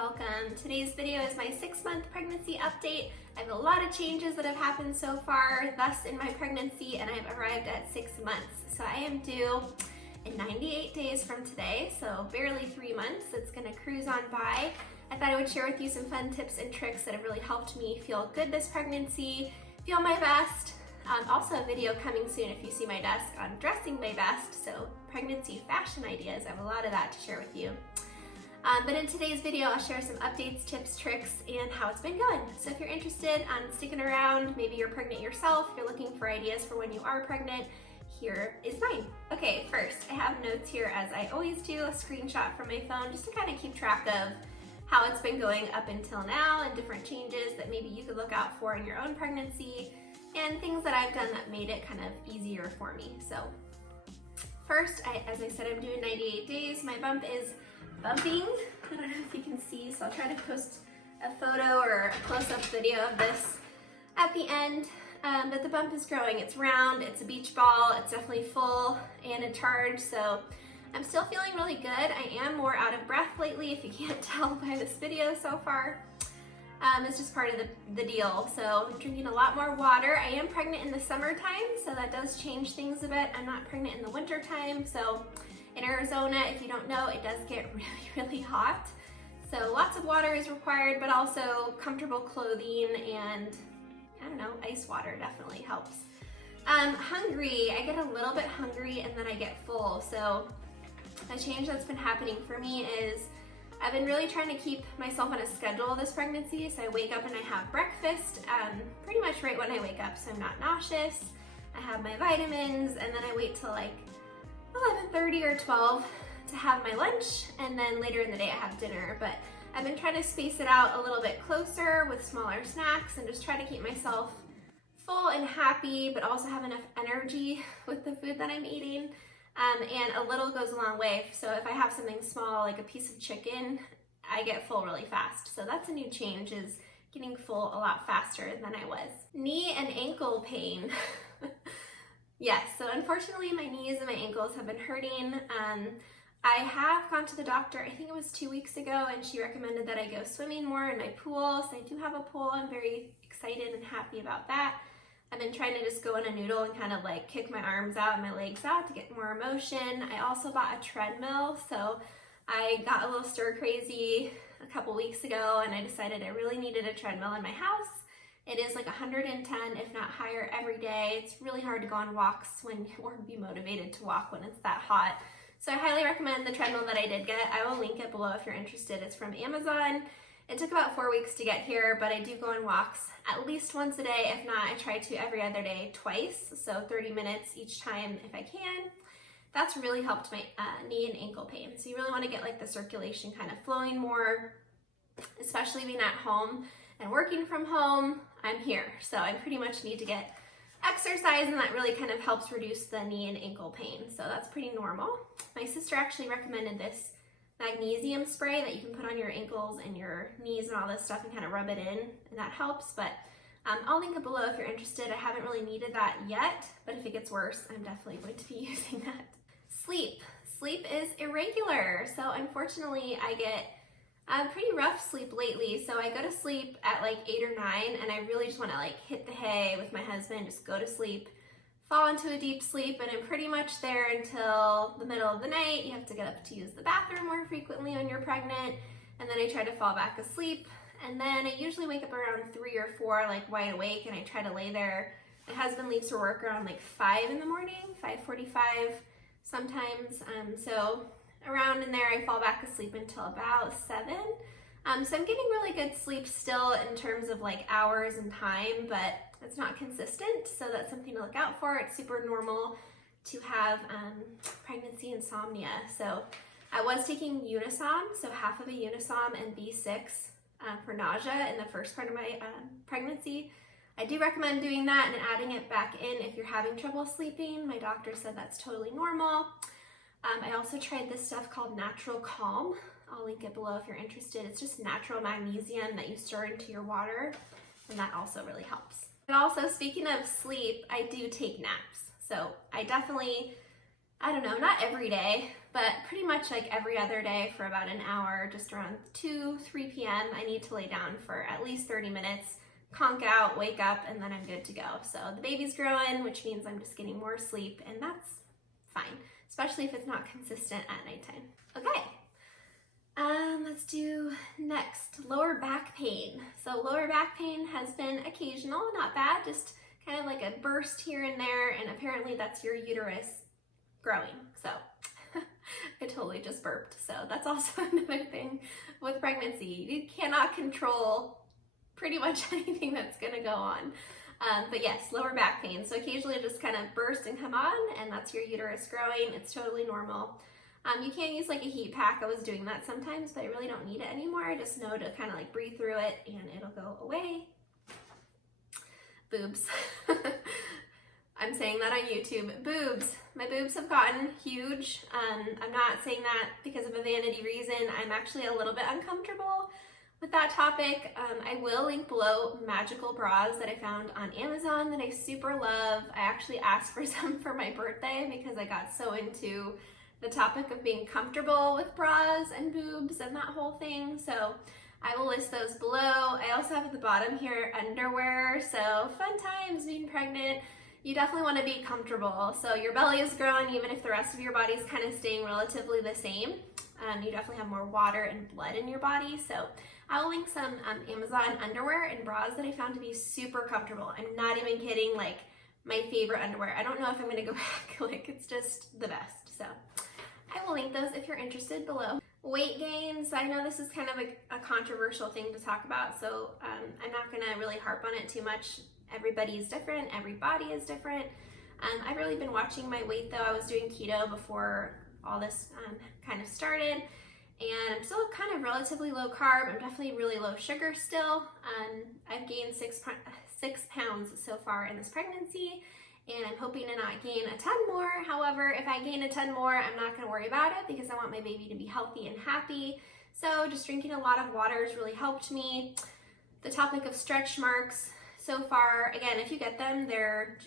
welcome. Today's video is my 6-month pregnancy update. I have a lot of changes that have happened so far thus in my pregnancy, and I've arrived at 6 months. So I am due in 98 days from today, so barely 3 months. It's gonna cruise on by. I thought I would share with you some fun tips and tricks that have really helped me feel good this pregnancy, feel my best. Also a video coming soon if you see my desk on dressing my best, so pregnancy fashion ideas. I have a lot of that to share with you. But in today's video, I'll share some updates, tips, tricks, and how it's been going. So if you're interested in sticking around, maybe you're pregnant yourself, you're looking for ideas for when you are pregnant, here is mine. Okay, first, I have notes here as I always do, a screenshot from my phone just to kind of keep track of how it's been going up until now and different changes that maybe you could look out for in your own pregnancy and things that I've done that made it kind of easier for me. So first, as I said, I'm doing 98 days. My bump is bumping. I don't know if you can see, so I'll try to post a photo or a close-up video of this at the end. But the bump is growing. It's round, it's a beach ball, it's definitely full and in charge, so I'm still feeling really good. I am more out of breath lately, if you can't tell by this video so far. It's just part of the deal. So I'm drinking a lot more water. I am pregnant in the summertime, so that does change things a bit. I'm not pregnant in the winter time, so in Arizona, if you don't know, it does get really, really hot. So lots of water is required, but also comfortable clothing and, I don't know, ice water definitely helps. Hungry, I get a little bit hungry and then I get full. So a change that's been happening for me is I've been really trying to keep myself on a schedule this pregnancy. So I wake up and I have breakfast pretty much right when I wake up, so I'm not nauseous. I have my vitamins and then I wait till like 11:30 or 12 to have my lunch, and then later in the day I have dinner. But I've been trying to space it out a little bit closer with smaller snacks and just try to keep myself full and happy, but also have enough energy with the food that I'm eating. And a little goes a long way. So if I have something small, like a piece of chicken, I get full really fast. So that's a new change, is getting full a lot faster than I was. Knee and ankle pain. Yes, so unfortunately my knees and my ankles have been hurting. I have gone to the doctor, I think it was 2 weeks ago, and she recommended that I go swimming more in my pool. So I do have a pool. I'm very excited and happy about that. I've been trying to just go in a noodle and kind of like kick my arms out and my legs out to get more motion. I also bought a treadmill, so I got a little stir crazy a couple weeks ago and I decided I really needed a treadmill in my house. It is like 110, if not higher, every day. It's really hard to go on walks or be motivated to walk when it's that hot. So I highly recommend the treadmill that I did get. I will link it below if you're interested. It's from Amazon. It took about 4 weeks to get here, but I do go on walks at least once a day. If not, I try to every other day twice, so 30 minutes each time if I can. That's really helped my knee and ankle pain. So you really want to get like the circulation kind of flowing more, especially being at home and working from home. I'm here, so I pretty much need to get exercise, and that really kind of helps reduce the knee and ankle pain. So that's pretty normal. My sister actually recommended this magnesium spray that you can put on your ankles and your knees and all this stuff and kind of rub it in, and that helps. But I'll link it below if you're interested. I haven't really needed that yet, but if it gets worse, I'm definitely going to be using that. Sleep is irregular. So unfortunately I get pretty rough sleep lately. So I go to sleep at like 8 or 9, and I really just want to like hit the hay with my husband, just go to sleep, fall into a deep sleep, and I'm pretty much there until the middle of the night. You have to get up to use the bathroom more frequently when you're pregnant, and then I try to fall back asleep, and then I usually wake up around 3 or 4, like wide awake, and I try to lay there. My husband leaves for work around like 5 in the morning, 5:45 sometimes, so around in there I fall back asleep until about 7. So I'm getting really good sleep still in terms of like hours and time, but it's not consistent, so that's something to look out for. It's super normal to have pregnancy insomnia. So I was taking Unisom, so half of a Unisom and B6 for nausea in the first part of my pregnancy. I do recommend doing that and adding it back in if you're having trouble sleeping. My doctor said that's totally normal. I also tried this stuff called Natural Calm. I'll link it below if you're interested. It's just natural magnesium that you stir into your water, and that also really helps. But also, speaking of sleep, I do take naps. So I definitely I don't know, not every day, but pretty much like every other day for about an hour, just around 2, 3 p.m. I need to lay down for at least 30 minutes, conk out, wake up, and then I'm good to go. So the baby's growing, which means I'm just getting more sleep, and that's fine, especially if it's not consistent at nighttime. Okay, let's do next, lower back pain. So lower back pain has been occasional, not bad, just kind of like a burst here and there, and apparently that's your uterus growing. So I totally just burped. So that's also another thing with pregnancy. You cannot control pretty much anything that's gonna go on. But yes, lower back pain. So occasionally it just kind of burst and come on, and that's your uterus growing. It's totally normal. You can use like a heat pack. I was doing that sometimes, but I really don't need it anymore. I just know to kind of like breathe through it and it'll go away. Boobs. I'm saying that on YouTube. Boobs. My boobs have gotten huge. I'm not saying that because of a vanity reason. I'm actually a little bit uncomfortable with that topic. I will link below magical bras that I found on Amazon that I super love. I actually asked for some for my birthday because I got so into the topic of being comfortable with bras and boobs and that whole thing. So I will list those below. I also have at the bottom here underwear. So fun times being pregnant. You definitely want to be comfortable. So your belly is growing even if the rest of your body is kind of staying relatively the same. You definitely have more water and blood in your body. So I will link some Amazon underwear and bras that I found to be super comfortable. I'm not even kidding, like my favorite underwear. I don't know if I'm gonna go back, like it's just the best. So I will link those if you're interested below. Weight gains, I know this is kind of a controversial thing to talk about, so I'm not gonna really harp on it too much. Everybody is different, every body is different. I've really been watching my weight though. I was doing keto before all this kind of started, and I'm still kind of relatively low carb. I'm definitely really low sugar still. I've gained 6 pounds so far in this pregnancy, and I'm hoping to not gain a ton more. However, if I gain a ton more, I'm not gonna worry about it because I want my baby to be healthy and happy. So just drinking a lot of water has really helped me. The topic of stretch marks, so far, again, if you get them, they're,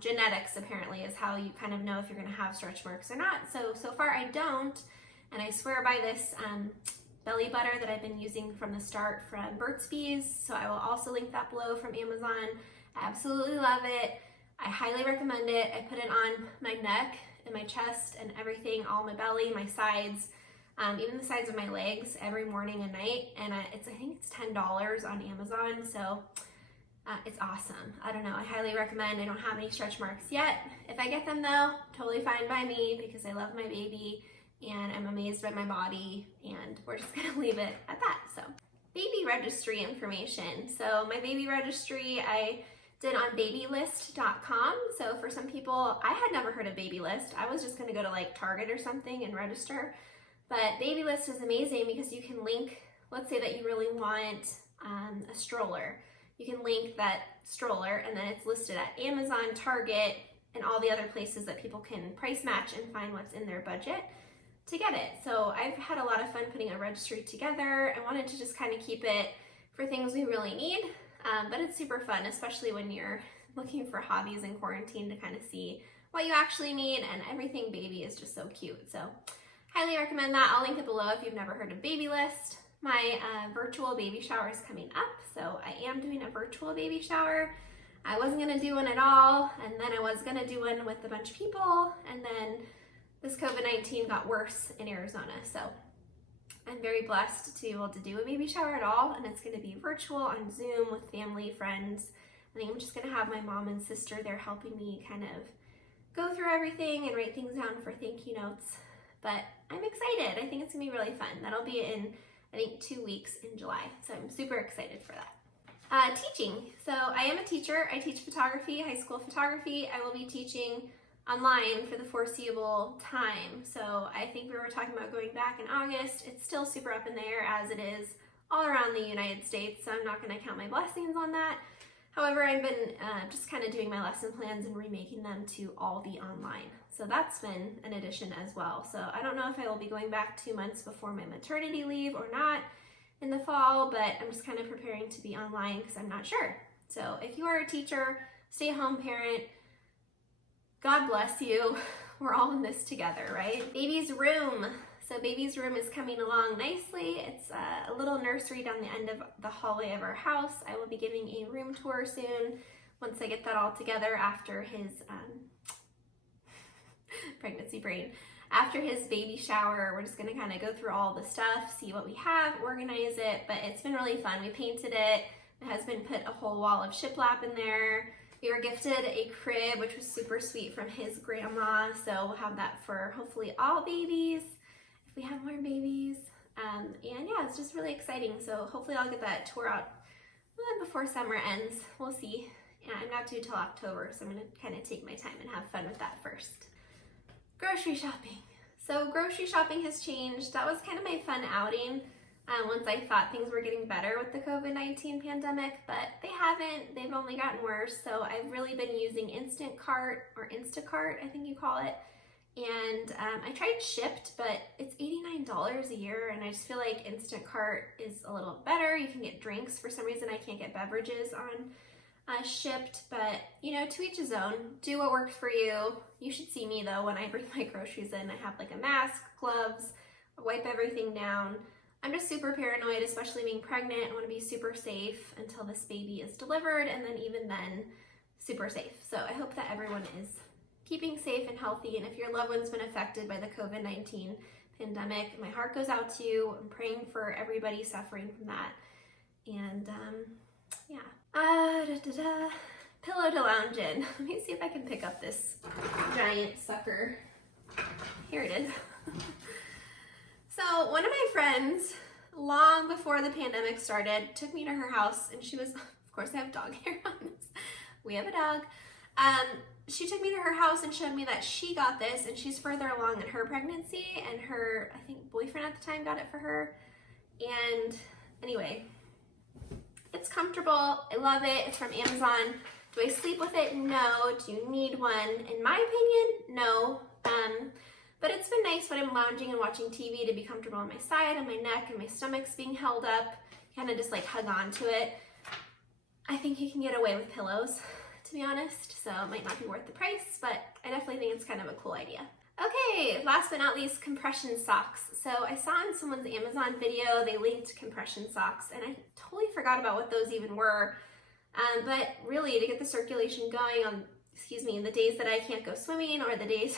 genetics apparently is how you kind of know if you're gonna have stretch marks or not. So far I don't, and I swear by this belly butter that I've been using from the start from Burt's Bees. So I will also link that below from Amazon. I absolutely love it. I highly recommend it. I put it on my neck and my chest and everything, all my belly, my sides, even the sides of my legs every morning and night. And I think it's $10 on Amazon. So it's awesome. I don't know. I highly recommend. I don't have any stretch marks yet. If I get them though, totally fine by me because I love my baby and I'm amazed by my body, and we're just gonna leave it at that. So baby registry information. So my baby registry, I did on babylist.com. So for some people, I had never heard of Babylist. I was just gonna go to like Target or something and register. But Babylist is amazing because you can link, let's say that you really want a stroller. You can link that stroller and then it's listed at Amazon, Target, and all the other places that people can price match and find what's in their budget to get it. So I've had a lot of fun putting a registry together. I wanted to just kind of keep it for things we really need, but it's super fun, especially when you're looking for hobbies in quarantine to kind of see what you actually need, and everything baby is just so cute. So highly recommend that. I'll link it below if you've never heard of Babylist. My virtual baby shower is coming up, so I am doing a virtual baby shower. I wasn't gonna do one at all, and then I was gonna do one with a bunch of people, and then this COVID-19 got worse in Arizona. So I'm very blessed to be able to do a baby shower at all, and it's gonna be virtual on Zoom with family, friends. I think I'm just gonna have my mom and sister there helping me kind of go through everything and write things down for thank you notes. But I'm excited. I think it's gonna be really fun. That'll be in, I think, 2 weeks in July. So I'm super excited for that. Teaching. So I am a teacher. I teach photography, high school photography. I will be teaching online for the foreseeable time. So I think we were talking about going back in August. It's still super up in the air as it is all around the United States. So I'm not gonna count my blessings on that. However, I've been just kind of doing my lesson plans and remaking them to all be online. So that's been an addition as well. So I don't know if I will be going back 2 months before my maternity leave or not in the fall, but I'm just kind of preparing to be online because I'm not sure. So if you are a teacher, stay-at-home parent, God bless you. we're all in this together, right? Baby's room. So baby's room is coming along nicely. It's a little nursery down the end of the hallway of our house. I will be giving a room tour soon once I get that all together after his pregnancy brain. After his baby shower, we're just gonna kind of go through all the stuff, see what we have, organize it, but it's been really fun. We painted it. My husband put a whole wall of shiplap in there. We were gifted a crib, which was super sweet, from his grandma, so we'll have that for hopefully all babies, if we have more babies. And yeah, it's just really exciting, so hopefully I'll get that tour out before summer ends. We'll see. Yeah, I'm not due till October, so I'm gonna kind of take my time and have fun with that first. Grocery shopping. So grocery shopping has changed. That was kind of my fun outing once I thought things were getting better with the COVID-19 pandemic, but they haven't. They've only gotten worse. So I've really been using Instant Cart, or Instacart, I think you call it. And I tried Shipt, but it's $89 a year, and I just feel like Instant Cart is a little better. You can get drinks. For some reason, I can't get beverages on Shipt, but you know, to each his own. Do what works for you. You should see me though when I bring my groceries in. I have like a mask, gloves, wipe everything down. I'm just super paranoid, especially being pregnant. I want to be super safe until this baby is delivered, and then even then, super safe. So I hope that everyone is keeping safe and healthy, and if your loved one's been affected by the COVID-19 pandemic, my heart goes out to you. I'm praying for everybody suffering from that. And yeah. Pillow to lounge in. Let me see if I can pick up this giant sucker. Here it is. So one of my friends, long before the pandemic started, took me to her house, and she was, of course I have dog hair on this. We have a dog. She took me to her house and showed me that she got this, and she's further along in her pregnancy, and her, I think, boyfriend at the time got it for her. And anyway, it's comfortable. I love it. It's from Amazon. Do I sleep with it? No. Do you need one? In my opinion, no. But it's been nice when I'm lounging and watching TV to be comfortable on my side, and my neck, and my stomach's being held up. Kind of just like hug on to it. I think you can get away with pillows, to be honest, so it might not be worth the price, but I definitely think it's kind of a cool idea. Okay, last but not least, compression socks. So I saw in someone's Amazon video, they linked compression socks, and I totally forgot about what those even were. But really, to get the circulation going on, in the days that I can't go swimming, or the days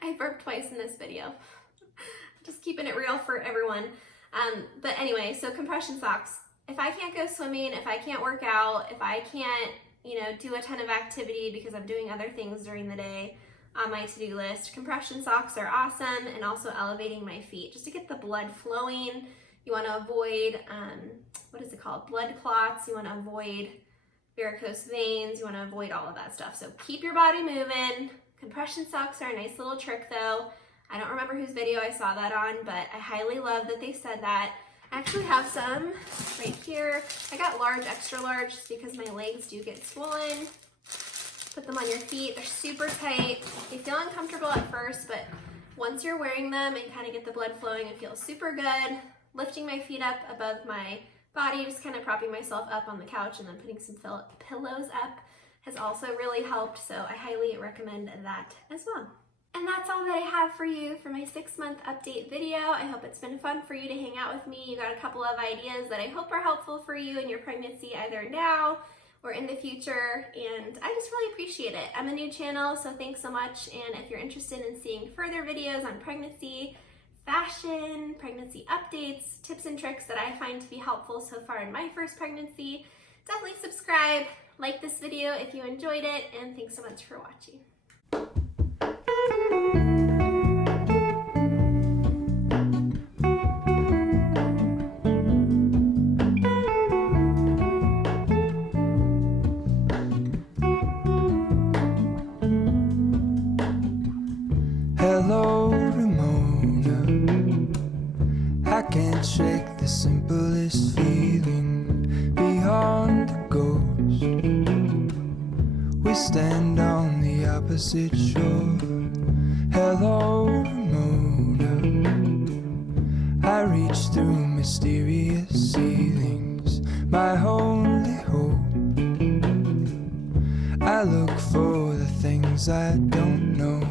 I burped twice in this video. Just keeping it real for everyone. But anyway, so compression socks. If I can't go swimming, if I can't work out, if I can't, do a ton of activity because I'm doing other things during the day on my to-do list, compression socks are awesome, and also elevating my feet just to get the blood flowing. You want to avoid, blood clots. You want to avoid varicose veins. You want to avoid all of that stuff. So keep your body moving. Compression socks are a nice little trick though. I don't remember whose video I saw that on, but I highly love that they said that. I actually have some right here. I got large, extra large, just because my legs do get swollen. Put them on your feet. They're super tight. They feel uncomfortable at first, but once you're wearing them and kind of get the blood flowing, it feels super good. Lifting my feet up above my body, just kind of propping myself up on the couch and then putting some pillows up has also really helped, so I highly recommend that as well. And that's all that I have for you for my 6-month update video. I hope it's been fun for you to hang out with me. You got a couple of ideas that I hope are helpful for you in your pregnancy, either now or in the future, and I just really appreciate it. I'm a new channel, so thanks so much, and if you're interested in seeing further videos on pregnancy, fashion, pregnancy updates, tips and tricks that I find to be helpful so far in my first pregnancy, definitely subscribe, like this video if you enjoyed it, and thanks so much for watching. Hello, Ramona. I can't shake the simplest feeling beyond the ghost. We stand on the opposite shore. Hello, Ramona. I reach through mysterious ceilings, my only hope. I look for the things I don't know.